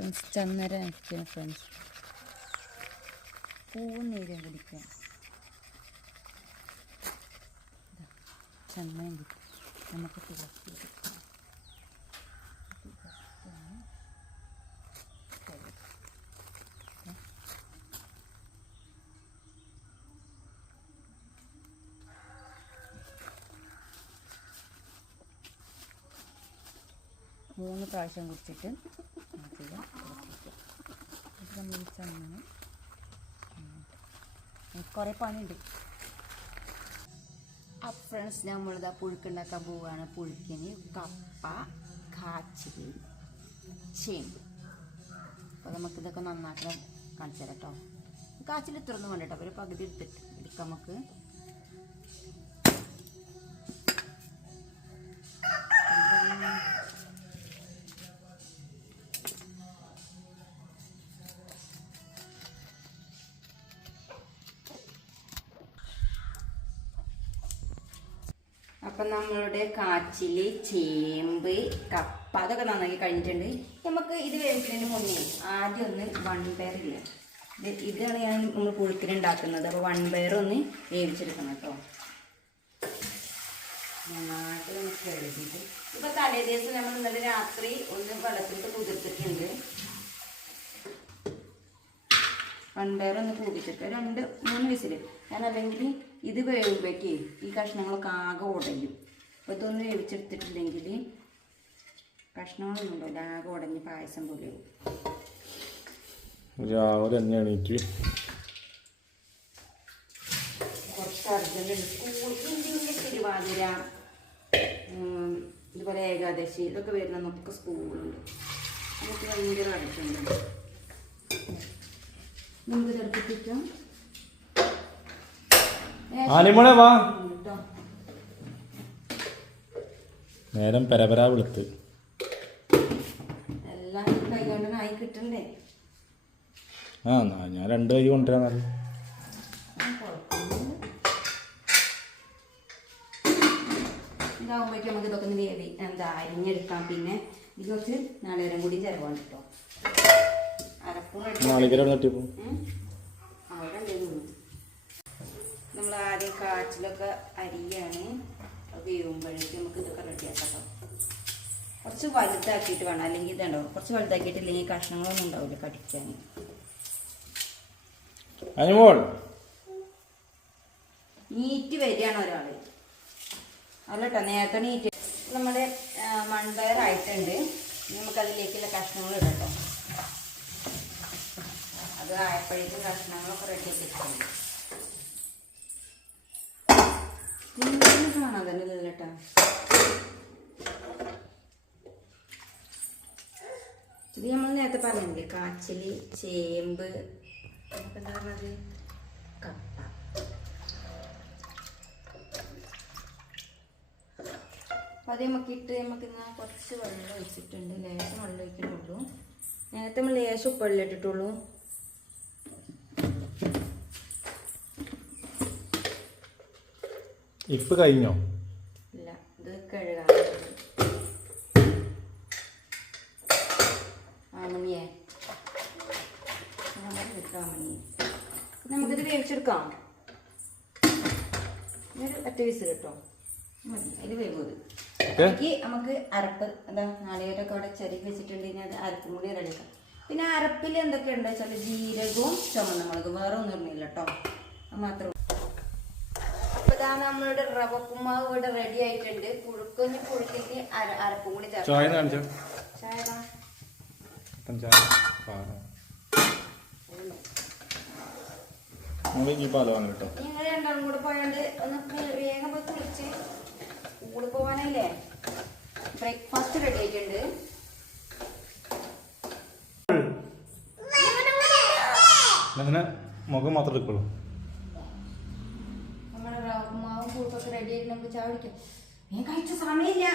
Friends ചന്നര അയക്കാം friends പൂന്നീര കുടിക്കാം ദാ, ചന്ദനം കിട്ടും. നമുക്ക് തുളസി എടുക്കാം. ഇത് just ഒന്ന് കഴുകാം. ദാ. മൂന്ന് പ്രാവശ്യം കുടിച്ചിട്ട് നമുക്ക് കുറേ പണിയുണ്ട്. അപ്പം ഫ്രണ്ട്സ് നമ്മളിതാ പുഴുക്കുണ്ടാക്കാൻ പോവുകയാണ് പുഴുക്കിന് കപ്പ കാച്ചിൽ ചേമ്പ്. അപ്പോൾ നമുക്കിതൊക്കെ നന്നാക്കണം. കാണിച്ചു തരാം കേട്ടോ കാച്ചിൽ ഇത്ര ഒന്നും വേണ്ട കേട്ടോ ഒരു പകുതി എടുത്തിട്ട് എടുക്കാം നമുക്ക്. അപ്പം നമ്മളുടെ കാച്ചിൽ ചേമ്പ് കപ്പ അതൊക്കെ നന്നാക്കി കഴിഞ്ഞിട്ടുണ്ട്. നമുക്ക് ഇത് വേവിക്കുന്നതിന് മുന്നേ ആദ്യം ഒന്ന് വൺ പയർ ഇല്ല? ഇത് ഇതാണ് ഞാൻ നമ്മൾ പുഴുക്കിനുണ്ടാക്കുന്നത് അപ്പോൾ വൺ പയർ ഒന്ന് വേവിച്ചെടുക്കണം കേട്ടോ. നന്നായിട്ട് നമുക്ക് കഴുകിയിട്ട് ഇപ്പോൾ തലേ ദിവസം നമ്മൾ ഇന്നലെ രാത്രി ഒന്ന് വെള്ളത്തിലിട്ട് കുതിർത്തിട്ടുണ്ട്. വൺപയർ ഒന്ന് കൂപ്പിച്ചെടുക്കുക രണ്ട് മൂന്ന് വിസിൽ ഞാൻ അല്ലെങ്കിൽ ഇത് വേവുമ്പോഴേക്ക് ഈ കഷ്ണങ്ങളൊക്കെ ആകെ ഉടയും. അപ്പോൾ ഇതൊന്ന് വേവിച്ചെടുത്തിട്ടില്ലെങ്കിൽ കഷ്ണങ്ങളൊന്നും ഉണ്ടാവില്ല. ആകെ ഉടഞ്ഞ് പായസം പോലെയാവും രാവിലെ തന്നെ എണീറ്റ്. കുറച്ച് തിരുവാതിര ഇതുപോലെ ഏകാദശി ഇതൊക്കെ വരുന്ന നമുക്ക് സ്കൂളുണ്ട്. നമുക്ക് ഭയങ്കര അർജന്റുണ്ട് നമുക്ക് ആലിമോളെ വാ. നേരം പരപരാ വെളുത്ത്. എല്ലാം കിട്ടണ്ടേ? ആ ഞാൻ രണ്ട് കൈ കൊണ്ടുവരാന്നല്ല ഇതാകുമ്പോഴേക്കും നമുക്ക് ഇതൊക്കെ ഒന്ന് വേവി എന്താ അരിഞ്ഞെടുക്കാം. പിന്നെ ഇത് കുറച്ച് നാളികേരം കൂടി ചിലവാണ് കേട്ടോ. നാളികര നട്ടിപ്പോ അവിടെ നമ്മൾ ആദ്യം കാച്ചിലൊക്കെ അരിയാണ്. വേവുമ്പോഴേക്കും നമുക്ക് ഇതൊക്കെ റെഡിയാക്കാം കുറച്ച് വലുതാക്കിയിട്ട് വേണം. അല്ലെങ്കിൽ ഇതുണ്ടാവും കുറച്ച് വലുതാക്കിയിട്ട് ഇല്ലെങ്കിൽ കഷ്ണങ്ങളൊന്നും ഉണ്ടാവില്ല കടിക്കാൻ. നീറ്റ് വരികയാണ് ഒരാൾ. അല്ലട്ടോ നേരത്തെ നീറ്റ്. നമ്മുടെ മൺപയർ ആയിട്ടുണ്ട് ഇനി നമുക്ക് അതിലേക്കുള്ള കഷ്ണങ്ങൾ ഇടട്ടോ അത് ആയപ്പോഴേക്കും കഷ്ണങ്ങളൊക്കെ റെഡി ഇങ്ങനെ കാണാൻ തന്നെ ഇല്ലല്ലോ ഇത് നമ്മൾ നേരത്തെ പറഞ്ഞില്ലേ കാച്ചിൽ ചേമ്പ് എന്താ പറഞ്ഞത്? കപ്പ. അത് നമുക്ക് ഇട്ട് നമുക്ക് ഇന്ന് കുറച്ച് വെള്ളം ഒഴിച്ചിട്ടുണ്ട്. ലേശം വെള്ളം ഒഴിക്കുന്നുള്ളൂ നേരത്തെ നമ്മൾ ലേശം ഉപ്പ് വെള്ളം ഇട്ടിട്ടുള്ളൂ. ഇപ്പൊ കഴിഞ്ഞോ? ഇല്ല ഇത് കഴുകാൻ ആമണിയേ ആമണിയെ നമുക്കിത് വേവിച്ചെടുക്കാം. ഒരു ഒറ്റ കേട്ടോ. ഇത് വേവത് എനിക്ക് നമുക്ക് അരപ്പ് എന്താ നാളികേരൊക്കെ അവിടെ വെച്ചിട്ടുണ്ട് വെച്ചിട്ടുണ്ടെങ്കിൽ അത് അരപ്പും കൂടി റെഡിയാക്കാം പിന്നെ അരപ്പിൽ എന്തൊക്കെ ഉണ്ട് വെച്ചാൽ ജീരകവും ചുമന്ന മുളക് വേറെ ഒന്നും ഇല്ല കേട്ടോ. അത് മാത്രം ഇതാ നമ്മളുടെ റവപ്പുമാവ് ഇവിടെ റെഡി ആയിട്ടുണ്ട്. പുഴുക്കൊന്ന് പുഴുക്കിട്ട് അര അരപ്പും കൂടി ചേർക്കാം. ചായ കാണിച്ചോ? ചായ നിങ്ങൾ രണ്ടാളും കൂടെ പോയാണ്ട് ഒന്ന് വേഗം പോയി കുളിച്ച്. സ്കൂളിൽ പോവാനല്ലേ? ബ്രേക്ക്ഫാസ്റ്റ് റെഡി ആയിട്ടുണ്ട്. അങ്ങനെ മുഖം മാത്രം എടുക്കുള്ളൂ. മാവും കൂട്ടൊക്കെ റെഡിയായിട്ട് നമുക്ക് ചായ കുടിക്കാം. ഞാൻ കഴിച്ച സമയമില്ല.